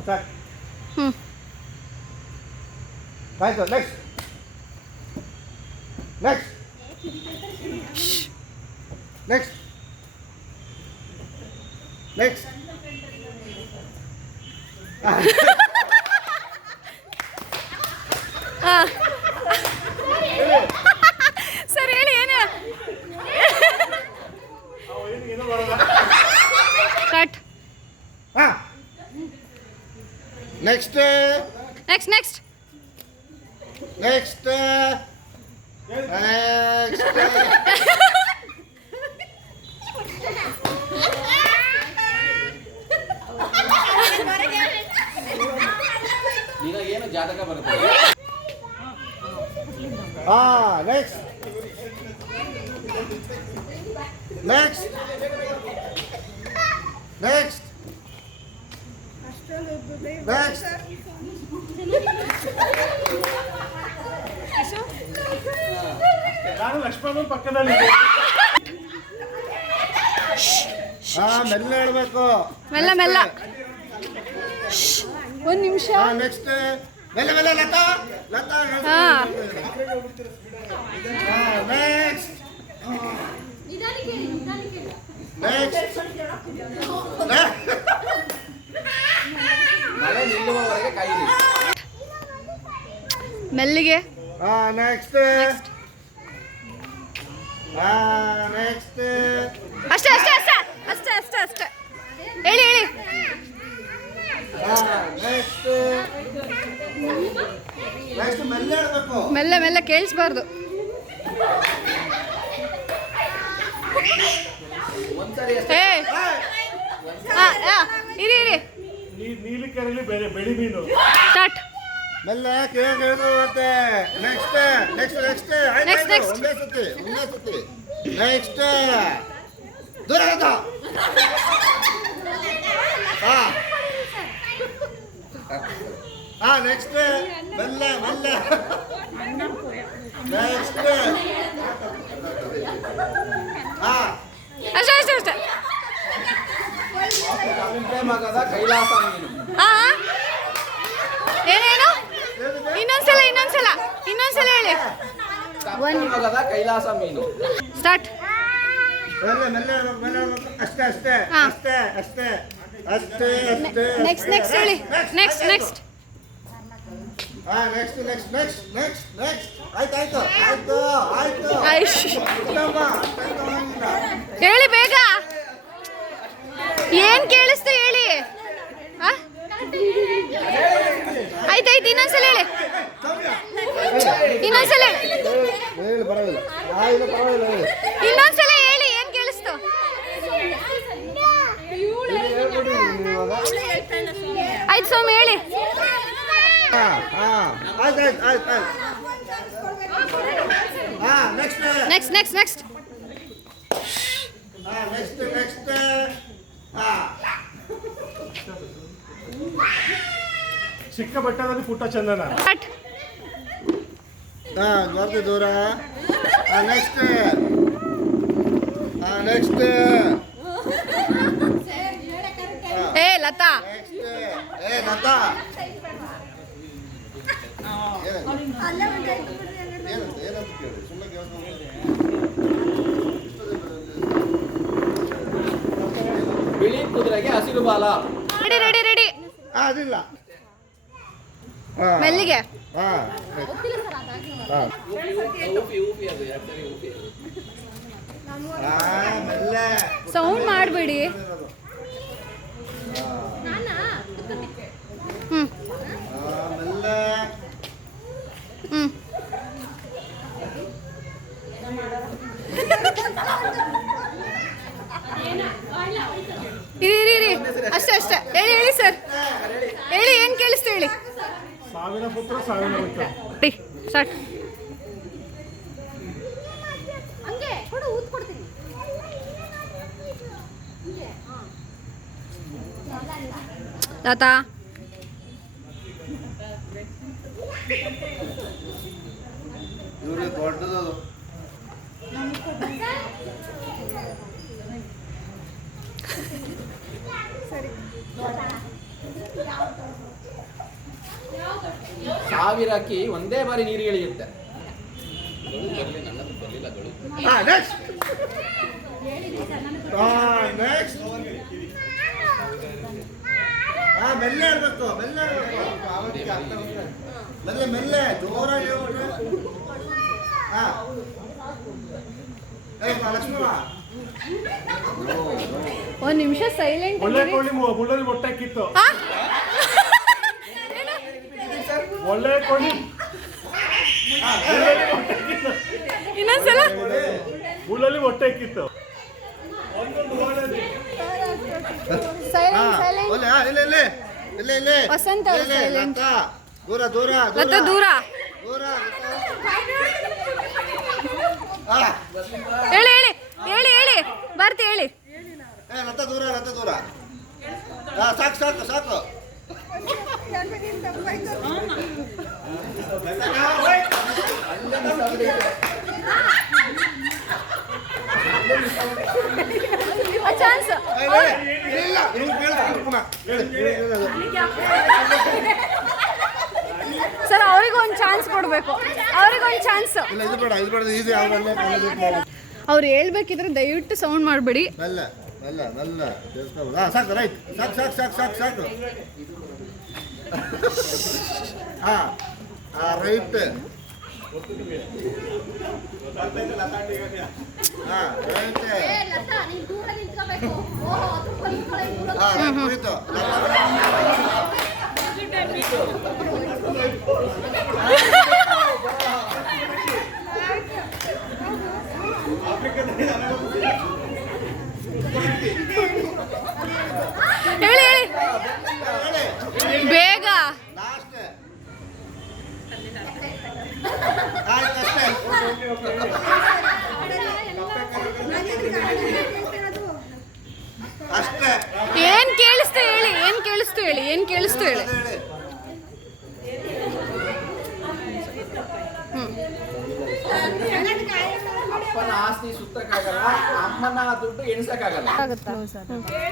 Start. ಆಯ್ತು. Next next next next sir ಹೇಳಿ ಏನು ಕಟ್. ಹಾಂ ನೆಕ್ಸ್ಟ್ ನೆಕ್ಸ್ಟ್ ನೆಕ್ಸ್ಟ್ ನೆಕ್ಸ್ಟ್ ನಿನಗೇನು ಜಾತಕ ಬರುತ್ತೆ? ಹಾಂ ನೆಕ್ಸ್ಟ್ ನೆಕ್ಸ್ಟ್ ನೆಕ್ಸ್ಟ್ ನೆಕ್ಸ್ಟ್ ನಾನು ಲಕ್ಷ್ಮಣ ಪಕ್ಕದಲ್ಲಿ ಹಾಂ ಮೆಲ್ಲ ಹೇಳ್ಬೇಕು. ಮೆಲ್ಲ ಮೆಲ್ಲ. ಒಂದು ನಿಮಿಷ. ಹಾಂ ನೆಕ್ಸ್ಟ್ ಮೆಲ್ಲ ಮೆಲ್ಲ ಲತಾ ಲತಾ. ಹಾಂ ನೆಕ್ಸ್ಟ್ ನೆಕ್ಸ್ಟ್ ಮಳೆ ನಿಲ್ಲುವವರೆಗೆ ಕಾಯಿರಿ. ಮೆಲ್ಲಿಗೆ. ಹಾಂ ನೆಕ್ಸ್ಟ್ ಹಾಂ ನೆಕ್ಸ್ಟ್ ಅಷ್ಟೇ ಅಷ್ಟೇ ಅಷ್ಟೇ ಅಷ್ಟೇ ಅಷ್ಟೇ ಅಷ್ಟೇ. ಹೇಳಿ ಹೇಳಿ. ಹಾಂ ನೆಕ್ಸ್ಟ್ ನೆಕ್ಸ್ಟ್ ಮೆಲ್ಲ ಹೇಳ್ಬೇಕು. ಮೆಲ್ಲ ಮೆಲ್ಲ ಕೇಳಿಸ್ಬಾರ್ದು. ಒಂದ್ಸರಿ ಅಷ್ಟೇ. ಏ ಇರಿ ಇರಿ. ನೀಲಿ ಕೆರೆಯಲ್ಲಿ ಬೆಳಿ ಮೀನು. ಸ್ಟಾರ್ಟ್. ಮೆಲ್ಲ ಕೇಳಿದ್ರು ಮತ್ತೆ next next next Next, next. ಒಂದೇ ಸತಿ ನೆಕ್ಸ್ಟ್ ದೂರ ಆಯ್ತು. ಹಾಂ ಹಾಂ ನೆಕ್ಸ್ಟ್ ಮೆಲ್ಲ ಮೆಲ್ಲ ನೆಕ್ಸ್ಟ್ ಹಾಂ ಅಷ್ಟೇ ಅಷ್ಟೇ ಅಷ್ಟೇ. ಮಗದ ಕೈಲಾಸ ಮೀನು. ಏನೇನು? ಇನ್ನೊಂದ್ಸಲ ಇನ್ನೊಂದ್ಸಲ ಇನ್ನೊಂದ್ಸಲ ಹೇಳಿ. ಮಗದ ಕೈಲಾಸ ಮೀನು. ಸ್ಟಾರ್ಟ್. ಮೆಲ್ಲ ಮೆಲ್ಲ ಮೆಲ್ಲ ಅಷ್ಟೇ ಅಷ್ಟೇ ಹಾ. ಅಷ್ಟೇ ಅಷ್ಟೇ ಅಷ್ಟೇ ಅಷ್ಟೇ. ನೆಕ್ಸ್ಟ್ ನೆಕ್ಸ್ಟ್ ಹೇಳಿ. Next next. ಹಾಂ next next next next next ಆಯ್ತು ಆಯ್ತು ಆಯ್ತು ಆಯ್ತು ಐಶ್. ಅಷ್ಟಮ್ಮ ಅಷ್ಟೊಂದು ಹೇಳಿ ಬೇಗ. ಏನ್ ಕೇಳಿಸ್ತು ಹೇಳಿ. ಆಯ್ತಾಯ್ತು ಇನ್ನೊಂದ್ಸಲ ಹೇಳಿ. ಇನ್ನೊಂದ್ಸಲ ಹೇಳಿ. ಹೇಳಿ ಪರವಾಗಿಲ್ಲ. ಇಲ್ಲ ಪರವಾಗಿಲ್ಲ ಹೇಳಿ. ಇನ್ನೊಂದ್ಸಲ ಹೇಳಿ ಏನ್ ಕೇಳಿಸ್ತು. ಹೇಳ್ಬಿಡಿ ನೀವು ಇವಾಗ. ಆಯ್ತು ಸ್ವಾಮಿ ಹೇಳಿ. ಹಾಂ ಹಾಂ ಆಯ್ತು ಆಯ್ತು ಆಯ್ತು ಆಯ್ತು. ಹಾಂ ನೆಕ್ಸ್ಟ್ ನೆಕ್ಸ್ಟ್ ನೆಕ್ಸ್ಟ್ ನೆಕ್ಸ್ಟ್. ಹಾಂ ನೆಕ್ಸ್ಟ್ ನೆಕ್ಸ್ಟ್ ಹಾಂ ಚಿಕ್ಕ ಬೆಟ್ಟದಲ್ಲಿ ಪುಟ್ಟ ಚಂದನ. ಕಟ್. ಹಾಂ ಬರ್ದು ದೂರ. ಹಾಂ ನೆಕ್ಸ್ಟ್ ಹಾಂ ನೆಕ್ಸ್ಟ್ ಏ ಲತಾ. ನೆಕ್ಸ್ಟ್ ಏ ಲತಾ ಏನಂತ ಏನಂತ ಕೇಳಿ ಸುಮ್ಮನೆ ಕೇಳ್ಕೊಂಡು ಬಿಳಿ ಕುದುರೆಗೆ ಹಸಿರು ಬಾಲ. Ready ready ready. ಅದಿಲ್ಲ. ಹಾಂ ಮೆಲ್ಲಿಗೆ. ಹಾಂ ಹಾಂ ಊಪಿ ಅದು ಯಾಕಂದ್ರೆ ಊಪಿ ಅದು. ಹಾಂ ಮೆಲ್ಲ ಸೌಂಡ್ ಮಾಡಬೇಡಿ. ಹ್ಮ್ ಹಾಂ ಮೆಲ್ಲ ಹ್ಮ್. ಇರಿ ಇರಿ ಇರಿ. ಅಷ್ಟೇ ಅಷ್ಟೇ ಹೇಳಿ ಹೇಳಿ ಸರ್. ಹೇಳಿ ಏನ್ ಕೇಳಿಸ್ತು ಹೇಳಿ. ಸಾವಿನ ಪುತ್ರ ಸಾವಿನ ಪುತ್ರ. ಸ್ಟಾರ್ಟ್. ಲತಾ. ಇವ್ರಿಗೆ ದೊಡ್ಡದು 1000 ಅಕ್ಕಿ ಒಂದೇ ಬಾರಿ ನೀರಿಗೆ ಇಳಿಯುತ್ತೆ. ನನ್ನದು ಬರಲಿಲ್ಲ ಗಳು. ನೆಕ್ಸ್ಟ್ ನೆಕ್ಸ್ಟ್ ಮೆಲ್ಲೆ ಹೇಳ್ಬೇಕು ಮೆಲ್ಲೆ ಹೇಳ್ಬೇಕು ಮೆಲ್ಲೆ ಮೆಲ್ಲೆ ಜೋರಾಗಿ ಹೇಳ್ಬಿಟ್ರೆ ಲಕ್ಷ್ಮಣ ಒಂದ್ ನಿಮಿಷ ಸೈಲೆಂಟ್ ಒಳ್ಳೆ ಕೋಳಿ ಮುಳ್ಳಲ್ಲಿ ಮೊಟ್ಟೆ ಹಾಕಿತ್ತು. ಒಳ್ಳೆ ಕೋಳಿ ಇನ್ನೊಂದ್ಸಲ ಮುಳ್ಳಲ್ಲಿ ಮೊಟ್ಟೆ ಹಾಕಿತ್ತು. ಸೈಲೆಂಟ್ ಸೈಲೆಂಟ್ ಒಳ್ಳೆ ಇಲ್ಲ ಇಲ್ಲ ಇಲ್ಲ ಇಲ್ಲ ವಸಂತ ಅವ್ರು silent. ದೂರ ದೂರ ಲತಾ ದೂರ ದೂರ ಹೇಳಿ ಹೇಳಿ ಹೇಳಿ ಹೇಳಿ ಬರ್ತಿ ಹೇಳಿ ಲತಾ ದೂರ ಸಾಕು ಸಾಕು ಸಾಕು ಚಾನ್ಸ್ ಇಲ್ಲ ನೀವು ಕೇಳ್ತೀನಿ ಪುನಃ ಸರ್ ಅವ್ರಿಗೊಂದು ಚಾನ್ಸ್ ಕೊಡ್ಬೇಕು ಅವ್ರಿಗೊಂದು ಚಾನ್ಸ್ ಇಲ್ಲ ಇದು ಬೇಡ ಇದು ಯಾವ್ದಲ್ಲ ಅವ್ರು ಹೇಳ್ಬೇಕಿದ್ರೆ ದಯವಿಟ್ಟು ಸೌಂಡ್ ಮಾಡಬೇಡಿ. ಮೆಲ್ಲ ಮೆಲ್ಲ ಮೆಲ್ಲ ಸೇರಿಸ್ಕೋಬೋದು ಸಾಕು ರೈಟ್ ಸಾಕು ಸಾಕು ಸಾಕು ಸಾಕು ಸಾಕು ಹಾಂ ರೈಟ್ ಹಾಂ ರೈಟ್ ಹಾಂ ಕುರಿತು ಹೇಳಿ ಹೇಳಿ ಬೇಗ ಲಾಸ್ಟ್ ಆಯ್ತು ಅಷ್ಟೇ ಅಷ್ಟೇ ಏನ್ ಕೇಳಿಸ್ತು ಹೇಳಿ ಏನ್ ಕೇಳಿಸ್ತು ಹೇಳಿ ಏನ್ ಕೇಳಿಸ್ತು ಹೇಳಿ ಹೇಳಿ ಅಪ್ಪನ ಆಸ್ತಿ ಸುತ್ತಕ್ಕಾಗಲ್ಲ, ಅಮ್ಮನ ದುಡ್ಡು ಎಣಿಸಕ್ಕಾಗಲ್ಲ. ಆಗುತ್ತಾ